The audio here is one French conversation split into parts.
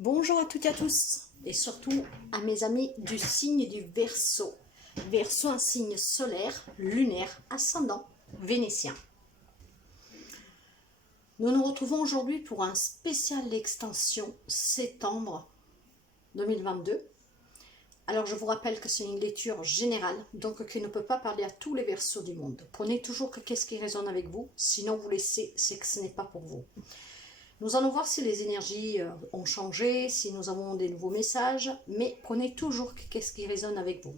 Bonjour à toutes et à tous, et surtout à mes amis du signe du Verseau. Verseau, un signe solaire, lunaire, ascendant, vénitien. Nous nous retrouvons aujourd'hui pour un spécial extension septembre 2022. Alors je vous rappelle que c'est une lecture générale, donc qui ne peut pas parler à tous les Verseaux du monde. Prenez toujours que qu'est-ce qui résonne avec vous, sinon vous laissez, c'est que ce n'est pas pour vous. Nous allons voir si les énergies ont changé, si nous avons des nouveaux messages, mais prenez toujours qu'est-ce qui résonne avec vous.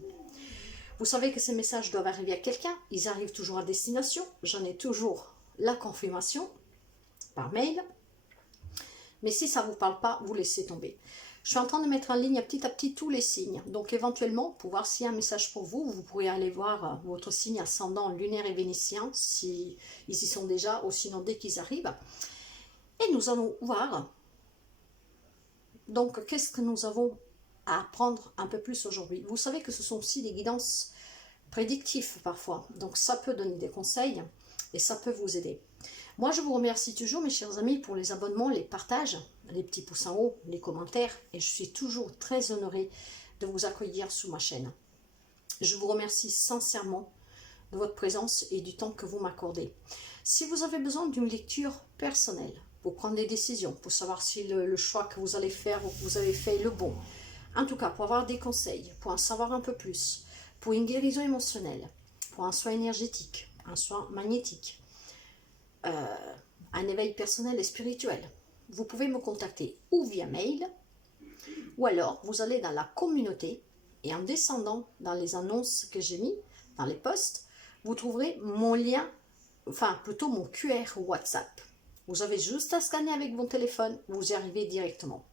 Vous savez que ces messages doivent arriver à quelqu'un, ils arrivent toujours à destination, j'en ai toujours la confirmation par mail, mais si ça ne vous parle pas, vous laissez tomber. Je suis en train de mettre en ligne petit à petit tous les signes, donc éventuellement, pour voir s'il y a un message pour vous, vous pourrez aller voir votre signe ascendant lunaire et vénitien, si ils y sont déjà, ou sinon dès qu'ils arrivent. Et nous allons voir, donc, qu'est-ce que nous avons à apprendre un peu plus aujourd'hui. Vous savez que ce sont aussi des guidances prédictives parfois, donc ça peut donner des conseils et ça peut vous aider. Moi, je vous remercie toujours, mes chers amis, pour les abonnements, les partages, les petits pouces en haut, les commentaires, et je suis toujours très honorée de vous accueillir sur ma chaîne. Je vous remercie sincèrement de votre présence et du temps que vous m'accordez. Si vous avez besoin d'une lecture personnelle, pour prendre des décisions, pour savoir si le choix que vous allez faire ou que vous avez fait est le bon. En tout cas, pour avoir des conseils, pour en savoir un peu plus, pour une guérison émotionnelle, pour un soin énergétique, un soin magnétique, un éveil personnel et spirituel, vous pouvez me contacter ou via mail, ou alors vous allez dans la communauté et en descendant dans les annonces que j'ai mis, dans les posts, vous trouverez mon lien, enfin plutôt mon QR WhatsApp. Vous avez juste à scanner avec mon téléphone, vous y arrivez directement.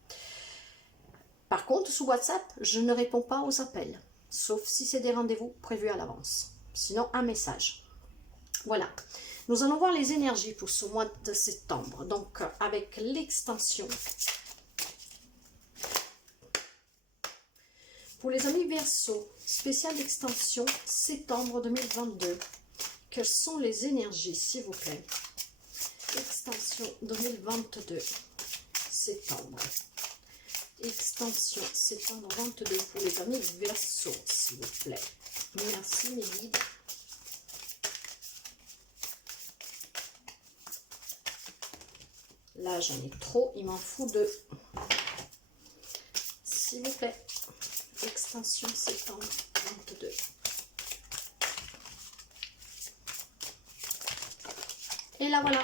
Par contre, sous WhatsApp, je ne réponds pas aux appels, sauf si c'est des rendez-vous prévus à l'avance. Sinon, un message. Voilà. Nous allons voir les énergies pour ce mois de septembre. Donc, avec l'extension. Pour les amis Verseau, spéciale extension septembre 2022. Quelles sont les énergies, s'il vous plaît? Extension 2022, septembre. Extension septembre 22 pour les amis Verseau, s'il vous plaît. Merci mes guides. Là, j'en ai trop, il m'en fout deux. S'il vous plaît. Extension septembre 22. Et là, voilà.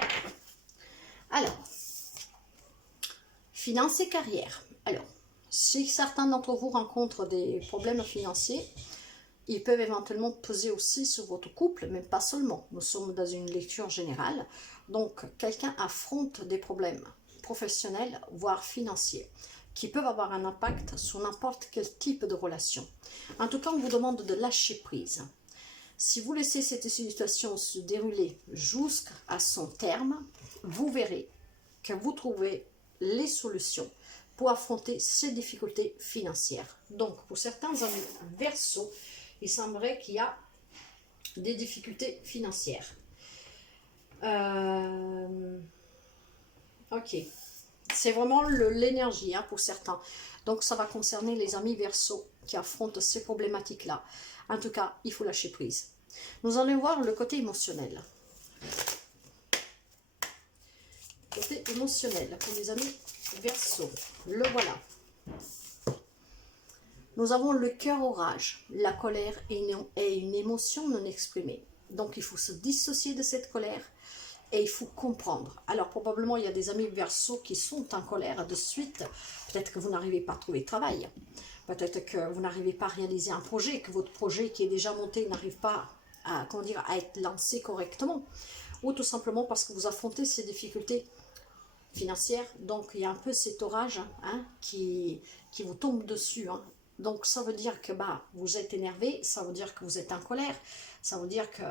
Alors, finances et carrière. Alors, si certains d'entre vous rencontrent des problèmes financiers, ils peuvent éventuellement peser aussi sur votre couple, mais pas seulement. Nous sommes dans une lecture générale. Donc, quelqu'un affronte des problèmes professionnels, voire financiers, qui peuvent avoir un impact sur n'importe quel type de relation. En tout cas, on vous demande de lâcher prise. Si vous laissez cette situation se dérouler jusqu'à son terme, vous verrez que vous trouvez les solutions pour affronter ces difficultés financières. Donc, pour certains amis Verseau, il semblerait qu'il y a des difficultés financières. Ok. C'est vraiment l'énergie pour certains. Donc, ça va concerner les amis Verseau qui affrontent ces problématiques-là. En tout cas, il faut lâcher prise. Nous allons voir le côté émotionnel. Côté émotionnel pour les amis Verseau. Le voilà. Nous avons le cœur orage. La colère est une émotion non exprimée. Donc, il faut se dissocier de cette colère et il faut comprendre. Alors, probablement, il y a des amis Verseau qui sont en colère de suite. Peut-être que vous n'arrivez pas à trouver de travail. Peut-être que vous n'arrivez pas à réaliser un projet, que votre projet qui est déjà monté n'arrive pas à être lancé correctement. Ou tout simplement parce que vous affrontez ces difficultés financières. Donc, il y a un peu cet orage qui vous tombe dessus. Donc, ça veut dire que vous êtes énervé, ça veut dire que vous êtes en colère, ça veut dire que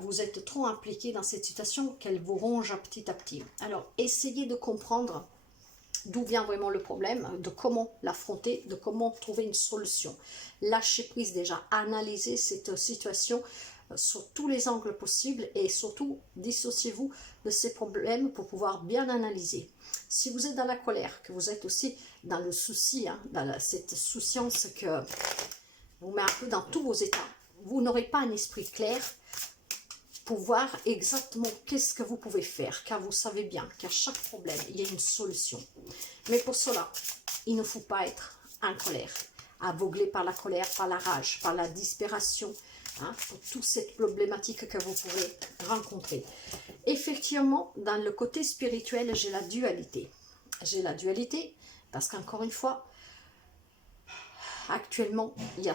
vous êtes trop impliqué dans cette situation qu'elle vous ronge petit à petit. Alors, essayez de comprendre d'où vient vraiment le problème, de comment l'affronter, de comment trouver une solution. Lâchez prise déjà, analysez cette situation sur tous les angles possibles et surtout dissociez-vous de ces problèmes pour pouvoir bien analyser. Si vous êtes dans la colère, que vous êtes aussi dans le souci, hein, cette souciance que vous met un peu dans tous vos états, vous n'aurez pas un esprit clair pour voir exactement qu'est-ce que vous pouvez faire, car vous savez bien qu'à chaque problème, il y a une solution. Mais pour cela, il ne faut pas être en colère, aveuglé par la colère, par la rage, par la disparition, hein, pour toute cette problématique que vous pouvez rencontrer. Effectivement, dans le côté spirituel, j'ai la dualité. J'ai la dualité parce qu'encore une fois, actuellement, il y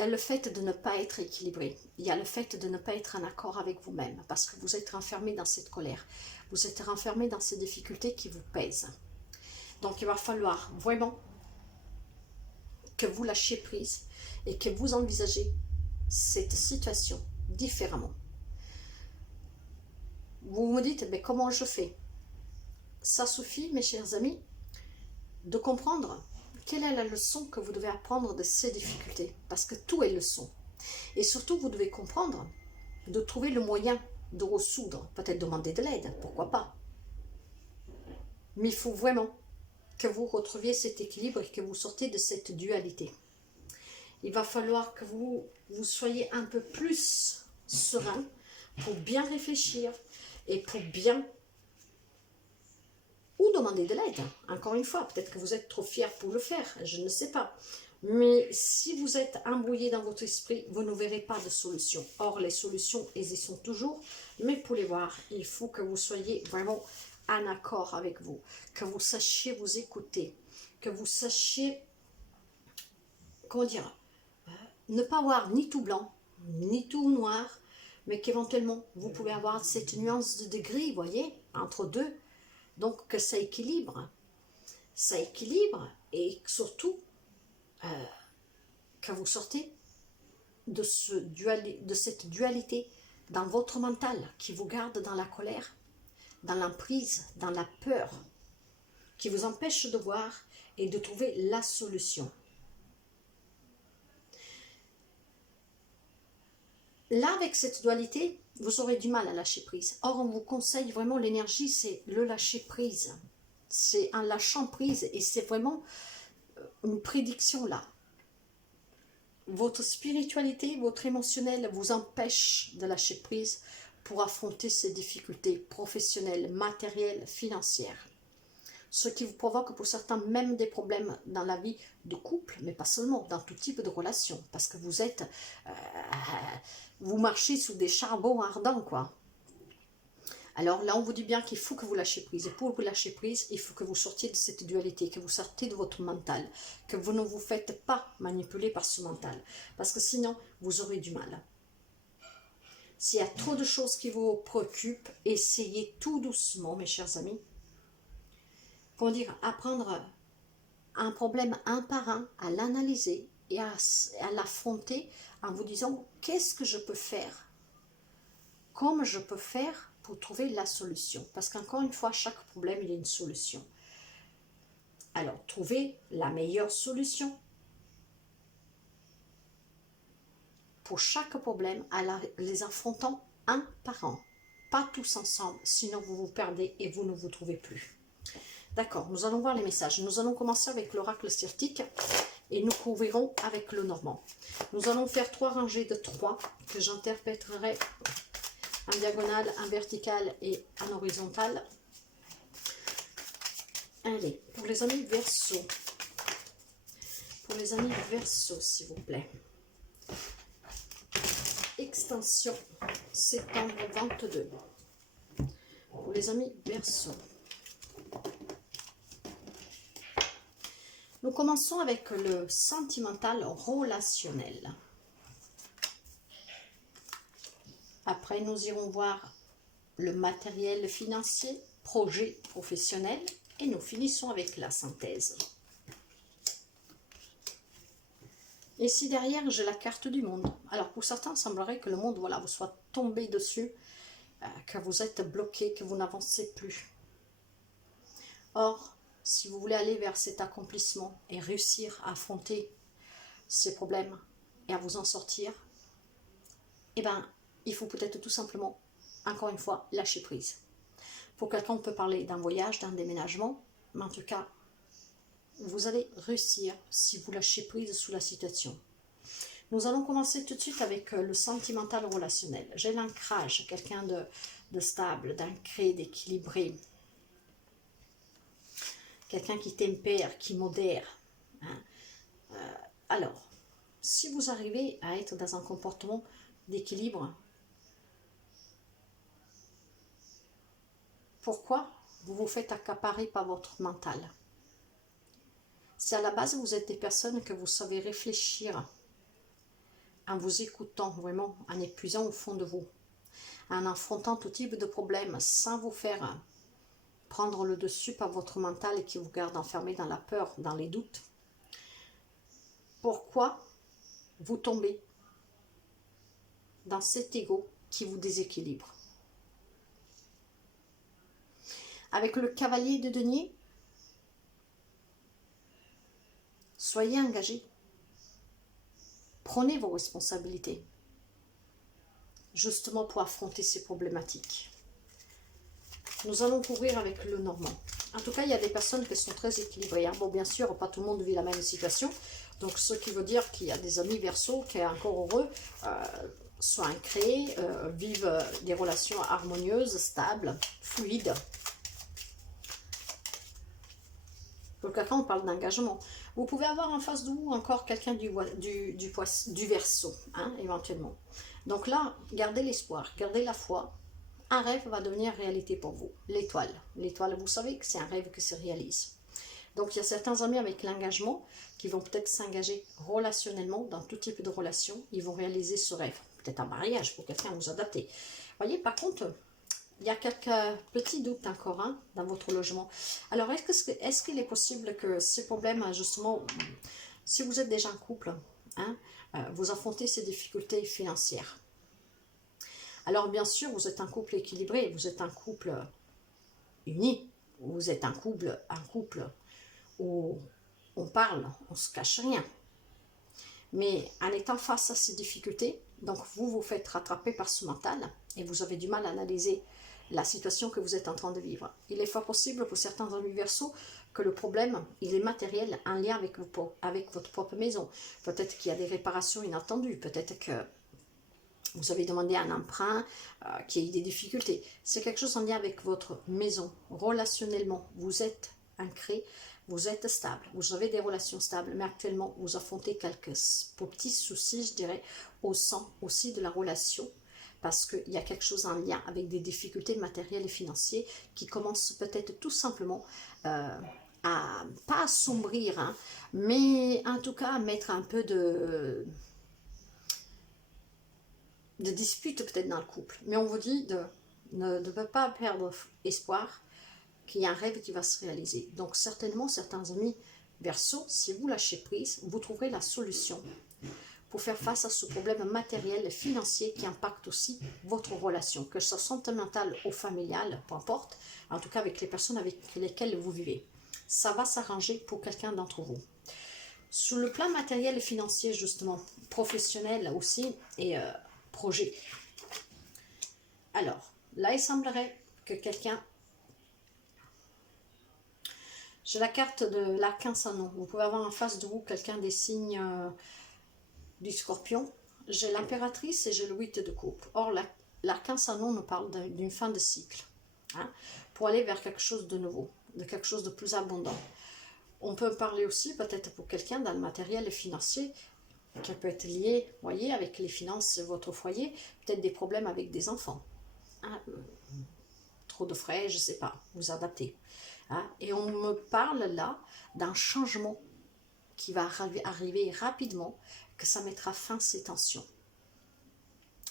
a le fait de ne pas être équilibré. Il y a le fait de ne pas être en accord avec vous-même parce que vous êtes renfermé dans cette colère. Vous êtes renfermé dans ces difficultés qui vous pèsent. Donc, il va falloir vraiment que vous lâchiez prise et que vous envisagez cette situation différemment. Vous me dites, mais comment je fais? Ça suffit, mes chers amis, de comprendre quelle est la leçon que vous devez apprendre de ces difficultés. Parce que tout est leçon. Et surtout, vous devez comprendre de trouver le moyen de ressoudre. Peut-être demander de l'aide, pourquoi pas. Mais il faut vraiment que vous retrouviez cet équilibre et que vous sortez de cette dualité. Il va falloir que vous soyez un peu plus serein pour bien réfléchir et pour bien ou demander de l'aide. Encore une fois, peut-être que vous êtes trop fier pour le faire, je ne sais pas. Mais si vous êtes embrouillé dans votre esprit, vous ne verrez pas de solution. Or, les solutions, elles y sont toujours. Mais pour les voir, il faut que vous soyez vraiment en accord avec vous. Que vous sachiez vous écouter. Que vous sachiez, comment dire, ne pas voir ni tout blanc, ni tout noir, mais qu'éventuellement, vous pouvez avoir cette nuance de gris, vous voyez, entre deux. Donc, que ça équilibre. Ça équilibre et surtout, que vous sortez de cette dualité dans votre mental qui vous garde dans la colère, dans l'emprise, dans la peur, qui vous empêche de voir et de trouver la solution. Là, avec cette dualité, vous aurez du mal à lâcher prise. Or, on vous conseille vraiment l'énergie, c'est le lâcher prise. C'est un lâchant prise et c'est vraiment une prédiction là. Votre spiritualité, votre émotionnel vous empêche de lâcher prise pour affronter ces difficultés professionnelles, matérielles, financières. Ce qui vous provoque pour certains même des problèmes dans la vie de couple, mais pas seulement, dans tout type de relation. Parce que vous êtes... vous marchez sous des charbons ardents, quoi. Alors là, on vous dit bien qu'il faut que vous lâchiez prise. Et pour vous lâcher prise, il faut que vous sortiez de cette dualité, que vous sortiez de votre mental, que vous ne vous faites pas manipuler par ce mental. Parce que sinon, vous aurez du mal. S'il y a trop de choses qui vous préoccupent, essayez tout doucement, mes chers amis. Comment dire, apprendre un problème un par un, à l'analyser et à l'affronter en vous disant qu'est-ce que je peux faire, comment je peux faire pour trouver la solution. Parce qu'encore une fois, chaque problème, il y a une solution. Alors, trouvez la meilleure solution pour chaque problème en les affrontant un par un. Pas tous ensemble, sinon vous vous perdez et vous ne vous trouvez plus. D'accord, nous allons voir les messages. Nous allons commencer avec l'oracle celtique et nous couvrirons avec le normand. Nous allons faire 3 rangées de 3 que j'interpréterai en diagonale, en verticale et en horizontale. Allez, pour les amis Verseau. Pour les amis Verseau, s'il vous plaît. Extension, septembre 22. Pour les amis Verseau. Nous commençons avec le sentimental relationnel. Après, nous irons voir le matériel financier, projet professionnel et nous finissons avec la synthèse. Ici derrière, j'ai la carte du monde. Alors pour certains, il semblerait que le monde voilà, vous soit tombé dessus, que vous êtes bloqué, que vous n'avancez plus. Or, si vous voulez aller vers cet accomplissement et réussir à affronter ces problèmes et à vous en sortir, eh ben, il faut peut-être tout simplement, encore une fois, lâcher prise. Pour quelqu'un, on peut parler d'un voyage, d'un déménagement, mais en tout cas, vous allez réussir si vous lâchez prise sous la situation. Nous allons commencer tout de suite avec le sentimental relationnel. J'ai l'ancrage, quelqu'un de stable, d'ancré, d'équilibré. Quelqu'un qui tempère, qui modère. Hein. Alors, si vous arrivez à être dans un comportement d'équilibre, pourquoi vous vous faites accaparer par votre mental? Si à la base vous êtes des personnes que vous savez réfléchir en vous écoutant vraiment, en épuisant au fond de vous, en affrontant tout type de problèmes sans vous faire prendre le dessus par votre mental et qui vous garde enfermé dans la peur, dans les doutes, pourquoi vous tombez dans cet ego qui vous déséquilibre? Avec le cavalier de denier, soyez engagés. Prenez vos responsabilités, justement pour affronter ces problématiques. Nous allons couvrir avec le Normand. En tout cas, il y a des personnes qui sont très équilibrées. Bon, bien sûr, pas tout le monde vit la même situation. Donc, ce qui veut dire qu'il y a des amis Verseau qui sont encore heureux, sont ancrés, vivent des relations harmonieuses, stables, fluides. Pour quelqu'un, on parle d'engagement. Vous pouvez avoir en face de vous encore quelqu'un du Verseau, hein, éventuellement. Donc là, gardez l'espoir, gardez la foi. Un rêve va devenir réalité pour vous. L'étoile. L'étoile, vous savez que c'est un rêve qui se réalise. Donc il y a certains amis avec l'engagement qui vont peut-être s'engager relationnellement dans tout type de relation. Ils vont réaliser ce rêve. Peut-être un mariage pour quelqu'un, vous adapter. Voyez, par contre, il y a quelques petits doutes encore hein, dans votre logement. Alors, est-ce qu'il est possible que ces problèmes, justement, si vous êtes déjà en couple, hein, vous affrontez ces difficultés financières? Alors, bien sûr, vous êtes un couple équilibré, vous êtes un couple uni, vous êtes un couple où on parle, on ne se cache rien. Mais en étant face à ces difficultés, donc vous vous faites rattraper par ce mental et vous avez du mal à analyser la situation que vous êtes en train de vivre. Il est fort possible pour certains amis Verseau que le problème, il est matériel en lien avec votre propre maison. Peut-être qu'il y a des réparations inattendues, peut-être que vous avez demandé un emprunt, qu'il y a eu des difficultés. C'est quelque chose en lien avec votre maison. Relationnellement, vous êtes ancré, vous êtes stable, vous avez des relations stables, mais actuellement, vous affrontez quelques petits soucis, je dirais, au sein aussi de la relation, parce qu'il y a quelque chose en lien avec des difficultés matérielles et financières qui commencent peut-être tout simplement à, pas assombrir, hein, mais en tout cas à mettre un peu de dispute peut-être dans le couple. Mais on vous dit de ne pas perdre espoir qu'il y a un rêve qui va se réaliser. Donc certainement, certains amis Verseau, si vous lâchez prise, vous trouverez la solution pour faire face à ce problème matériel et financier qui impacte aussi votre relation, que ce soit sentimentale ou familiale, peu importe, en tout cas avec les personnes avec lesquelles vous vivez. Ça va s'arranger pour quelqu'un d'entre vous. Sur le plan matériel et financier, justement, professionnel aussi, et projet. Alors, là, il semblerait que quelqu'un... J'ai la carte de l'archange. Vous pouvez avoir en face de vous quelqu'un des signes du Scorpion. J'ai l'impératrice et j'ai le 8 de coupe. Or, l'archange nous parle d'une fin de cycle. Hein, pour aller vers quelque chose de nouveau, de quelque chose de plus abondant. On peut parler aussi peut-être pour quelqu'un dans le matériel et financier qui peut être lié, voyez, avec les finances de votre foyer, peut-être des problèmes avec des enfants. Hein, trop de frais, je ne sais pas, vous adaptez. Hein, et on me parle là d'un changement qui va arriver rapidement, que ça mettra fin à ces tensions.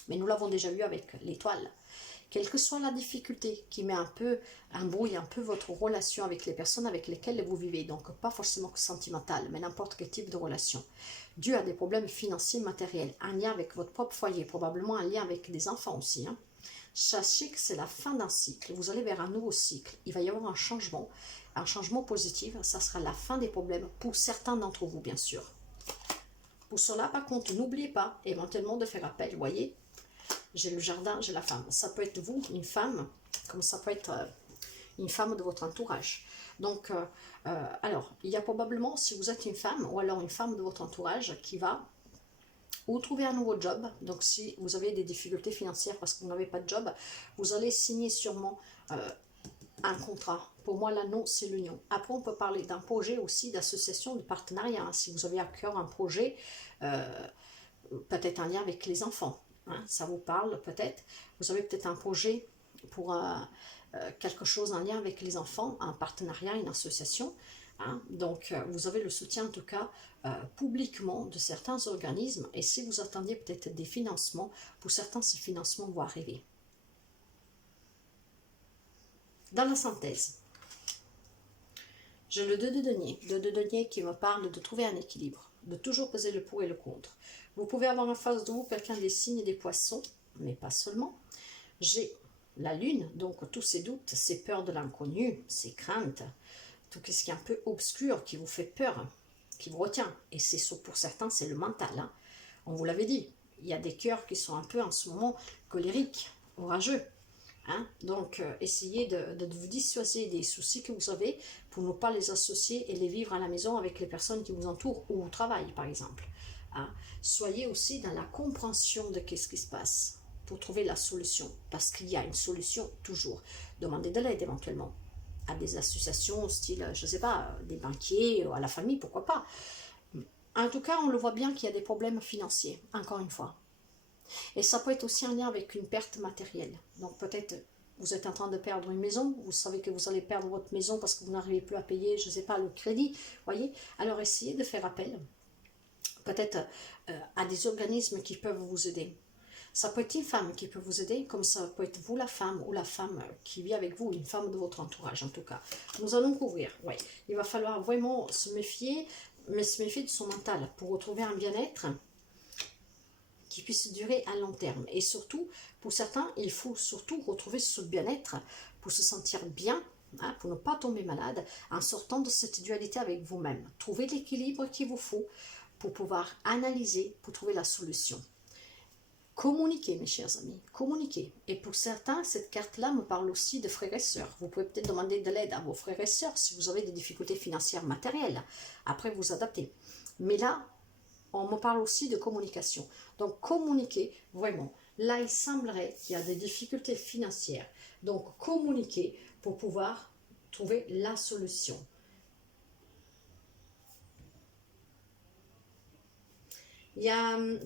Mais nous l'avons déjà vu avec l'étoile. Quelle que soit la difficulté qui met embrouille un peu votre relation avec les personnes avec lesquelles vous vivez, donc pas forcément sentimentale, mais n'importe quel type de relation, dû à des problèmes financiers, matériels, en lien avec votre propre foyer, probablement en lien avec des enfants aussi. Hein. Sachez que c'est la fin d'un cycle, vous allez vers un nouveau cycle, il va y avoir un changement positif, ça sera la fin des problèmes pour certains d'entre vous, bien sûr. Pour cela, par contre, n'oubliez pas éventuellement de faire appel, voyez, j'ai le jardin, j'ai la femme. Ça peut être vous, une femme, comme ça peut être une femme de votre entourage. Donc, alors, il y a probablement, si vous êtes une femme, ou alors une femme de votre entourage qui va ou trouver un nouveau job. Donc, si vous avez des difficultés financières parce que vous n'avez pas de job, vous allez signer sûrement un contrat. Pour moi, l'anneau, c'est l'union. Après, on peut parler d'un projet aussi, d'association, de partenariat. Hein. Si vous avez à cœur un projet, peut-être un lien avec les enfants. Hein. Ça vous parle peut-être. Vous avez peut-être un projet pour quelque chose en lien avec les enfants, un partenariat, une association. Hein. Donc, vous avez le soutien en tout cas publiquement de certains organismes. Et si vous attendiez peut-être des financements, pour certains, ces financements vont arriver. Dans la synthèse, j'ai le 2 de denier. Le 2 de denier qui me parle de trouver un équilibre, de toujours peser le pour et le contre. Vous pouvez avoir en face de vous quelqu'un des signes et des poissons, mais pas seulement. J'ai la lune, donc tous ces doutes, ces peurs de l'inconnu, ces craintes, tout ce qui est un peu obscur, qui vous fait peur, qui vous retient. Et c'est pour certains, c'est le mental. Hein. On vous l'avait dit, il y a des cœurs qui sont un peu en ce moment colériques, orageux. Hein? Donc, essayez de vous dissuader des soucis que vous avez pour ne pas les associer et les vivre à la maison avec les personnes qui vous entourent ou au travail, par exemple. Hein? Soyez aussi dans la compréhension de ce qui se passe pour trouver la solution, parce qu'il y a une solution toujours. Demandez de l'aide éventuellement à des associations style, je ne sais pas, des banquiers, à la famille, pourquoi pas. En tout cas, on le voit bien qu'il y a des problèmes financiers, encore une fois. Et ça peut être aussi un lien avec une perte matérielle. Donc peut-être vous êtes en train de perdre une maison, vous savez que vous allez perdre votre maison parce que vous n'arrivez plus à payer, je ne sais pas, le crédit, voyez. Alors essayez de faire appel peut-être à des organismes qui peuvent vous aider. Ça peut être une femme qui peut vous aider, comme ça peut être vous la femme ou la femme qui vit avec vous, une femme de votre entourage en tout cas. Nous allons couvrir, oui. Il va falloir vraiment se méfier, mais se méfier de son mental pour retrouver un bien-être qui puisse durer à long terme. Et surtout, pour certains, il faut surtout retrouver ce bien-être pour se sentir bien, hein, pour ne pas tomber malade, en sortant de cette dualité avec vous-même. Trouvez l'équilibre qu'il vous faut pour pouvoir analyser, pour trouver la solution. Communiquez, mes chers amis, communiquez. Et pour certains, cette carte-là me parle aussi de frères et sœurs. Vous pouvez peut-être demander de l'aide à vos frères et sœurs si vous avez des difficultés financières matérielles. Après, vous adaptez. Mais là, on me parle aussi de communication. Donc, communiquez vraiment. Là, il semblerait qu'il y a des difficultés financières. Donc, communiquez pour pouvoir trouver la solution.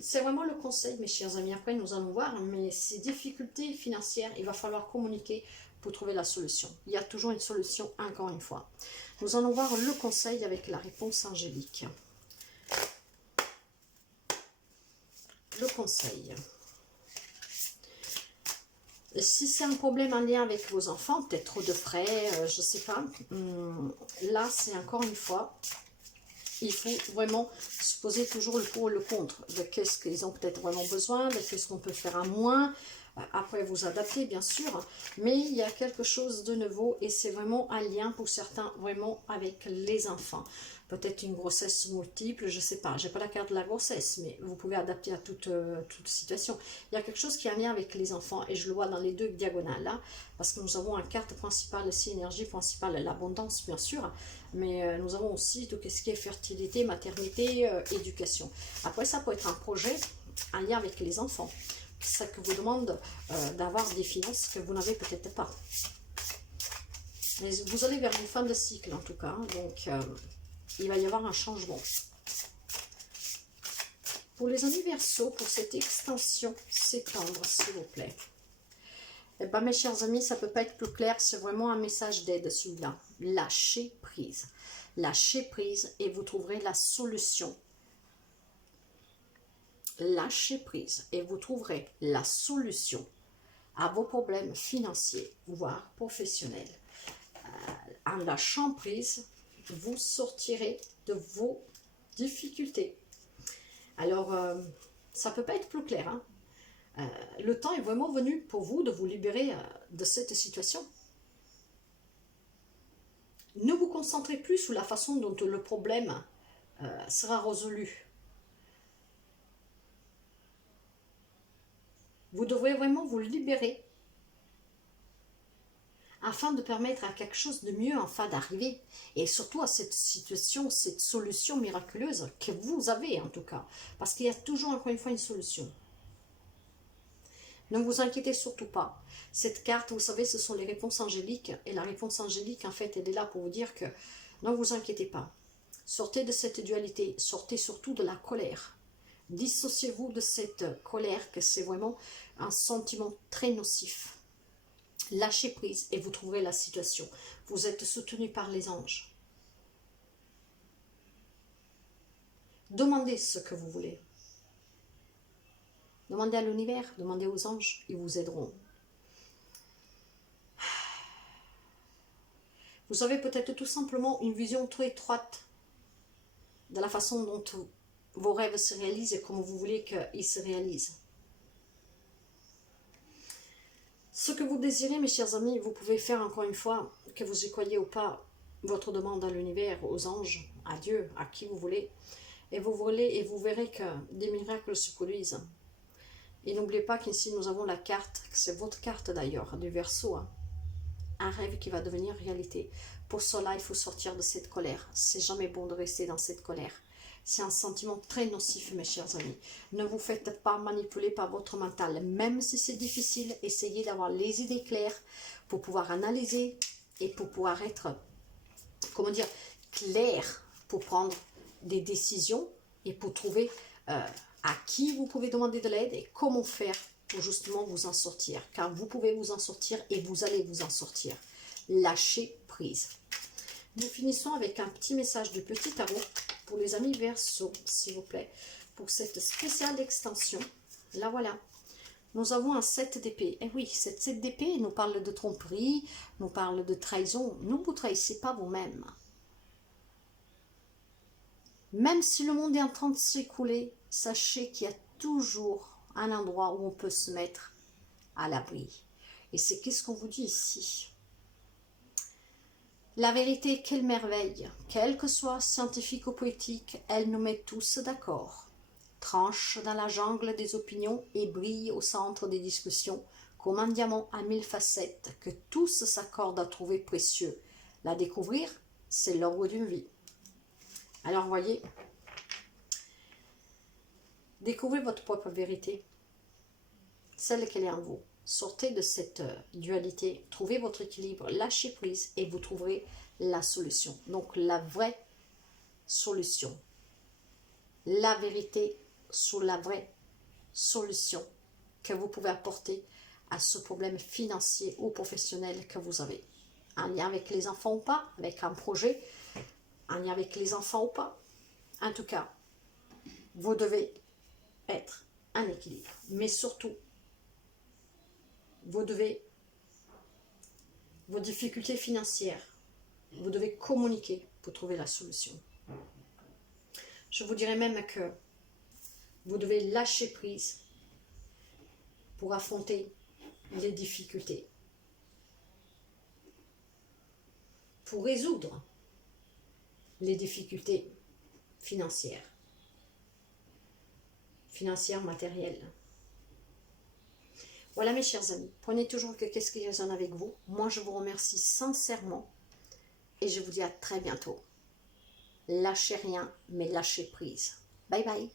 C'est vraiment le conseil, mes chers amis. Après, nous allons voir, mais ces difficultés financières, il va falloir communiquer pour trouver la solution. Il y a toujours une solution, encore une fois. Nous allons voir le conseil avec la réponse angélique. Le conseil. Si c'est un problème en lien avec vos enfants, peut-être trop de frais, je ne sais pas. Là, c'est encore une fois, il faut vraiment se poser toujours le pour et le contre. De qu'est-ce qu'ils ont peut-être vraiment besoin, de qu'est-ce qu'on peut faire à moins. Après, vous adaptez, bien sûr. Mais il y a quelque chose de nouveau et c'est vraiment un lien pour certains, vraiment avec les enfants. Peut-être une grossesse multiple, je ne sais pas. Je n'ai pas la carte de la grossesse, mais vous pouvez adapter à toute situation. Il y a quelque chose qui a un lien avec les enfants et je le vois dans les deux diagonales là, parce que nous avons une carte principale, aussi énergie principale, l'abondance bien sûr, mais nous avons aussi tout ce qui est fertilité, maternité, éducation. Après, ça peut être un projet en lien avec les enfants. Ça que vous demande d'avoir des finances que vous n'avez peut-être pas. Mais vous allez vers une fin de cycle en tout cas, donc il va y avoir un changement. Pour les universaux, pour cette extension s'étendre, s'il vous plaît. Eh bien, mes chers amis, ça ne peut pas être plus clair, c'est vraiment un message d'aide celui-là. Lâchez prise. Lâchez prise et vous trouverez la solution. Lâchez prise et vous trouverez la solution à vos problèmes financiers, voire professionnels. En lâchant prise, vous sortirez de vos difficultés. Alors, ça ne peut pas être plus clair. Hein. Le temps est vraiment venu pour vous de vous libérer de cette situation. Ne vous concentrez plus sur la façon dont le problème sera résolu. Vous devrez vraiment vous libérer afin de permettre à quelque chose de mieux enfin d'arriver. Et surtout à cette situation, cette solution miraculeuse que vous avez en tout cas. Parce qu'il y a toujours encore une fois une solution. Ne vous inquiétez surtout pas. Cette carte, vous savez, ce sont les réponses angéliques. Et la réponse angélique, en fait, elle est là pour vous dire que ne vous inquiétez pas. Sortez de cette dualité. Sortez surtout de la colère. Dissociez-vous de cette colère, que c'est vraiment un sentiment très nocif. Lâchez prise et vous trouverez la situation. Vous êtes soutenu par les anges. Demandez ce que vous voulez. Demandez à l'univers, demandez aux anges, ils vous aideront. Vous avez peut-être tout simplement une vision trop étroite de la façon dont vos rêves se réalisent et comment vous voulez qu'ils se réalisent. Ce que vous désirez, mes chers amis, vous pouvez faire encore une fois, que vous y croyez ou pas, votre demande à l'univers, aux anges, à Dieu, à qui vous voulez. Et vous verrez que des miracles se produisent. Et n'oubliez pas qu'ici nous avons la carte, c'est votre carte d'ailleurs, du Verseau, hein. Un rêve qui va devenir réalité. Pour cela, il faut sortir de cette colère. C'est jamais bon de rester dans cette colère. C'est un sentiment très nocif, mes chers amis. Ne vous faites pas manipuler par votre mental. Même si c'est difficile, essayez d'avoir les idées claires pour pouvoir analyser et pour pouvoir être, comment dire, clair pour prendre des décisions et pour trouver à qui vous pouvez demander de l'aide et comment faire pour justement vous en sortir. Car vous pouvez vous en sortir et vous allez vous en sortir. Lâchez prise. Nous finissons avec un petit message du petit tarot pour les amis Verseau, s'il vous plaît, pour cette spéciale extension. Là, voilà. Nous avons un 7 d'épée. Et oui, cette 7 d'épée nous parle de tromperie, nous parle de trahison. Ne vous trahissez pas vous-même. Même si le monde est en train de s'écrouler, sachez qu'il y a toujours un endroit où on peut se mettre à l'abri. Et c'est qu'est-ce qu'on vous dit ici? La vérité, quelle merveille! Quelle que soit scientifique ou poétique, elle nous met tous d'accord. Tranche dans la jungle des opinions et brille au centre des discussions, comme un diamant à 1000 facettes que tous s'accordent à trouver précieux. La découvrir, c'est l'ordre d'une vie. Alors voyez, découvrez votre propre vérité, celle qu'elle est en vous. Sortez de cette dualité, trouvez votre équilibre, lâchez prise et vous trouverez la solution. Donc la vraie solution, la vérité sur la vraie solution que vous pouvez apporter à ce problème financier ou professionnel que vous avez. Un lien avec les enfants ou pas, avec un projet, un lien avec les enfants ou pas. En tout cas, vous devez être un équilibre. Mais surtout, vous devez, vos difficultés financières, vous devez communiquer pour trouver la solution. Je vous dirais même que vous devez lâcher prise pour affronter les difficultés. Pour résoudre les difficultés financières, matérielles. Voilà mes chers amis, prenez toujours que qu'est-ce qui résonne avec vous. Moi je vous remercie sincèrement et je vous dis à très bientôt. Lâchez rien mais lâchez prise. Bye bye.